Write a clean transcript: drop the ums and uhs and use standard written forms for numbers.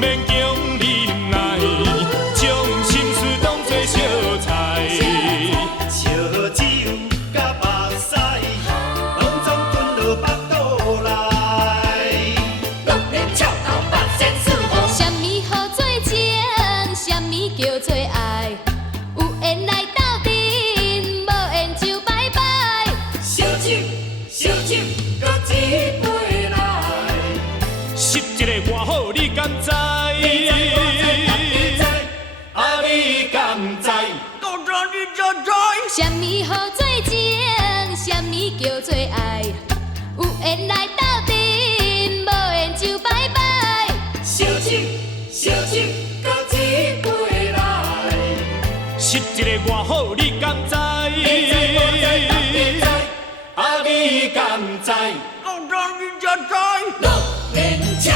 免强忍耐，将心事当作烧菜。烧酒甲目屎，拢总滚落腹肚内。六年跳到八仙四方。什么好做情？什么叫做爱？有缘来斗阵，无缘就拜拜。烧酒，烧酒，搁一杯来。实一个偌好，你敢知？啊，你敢知？当然你就知。什么好做情？什么叫做爱？有缘来斗阵，无缘就拜拜。烧酒，烧酒，搁一杯来。实一个偌好，你敢知？啊，你敢知？当然你就知。六年跳。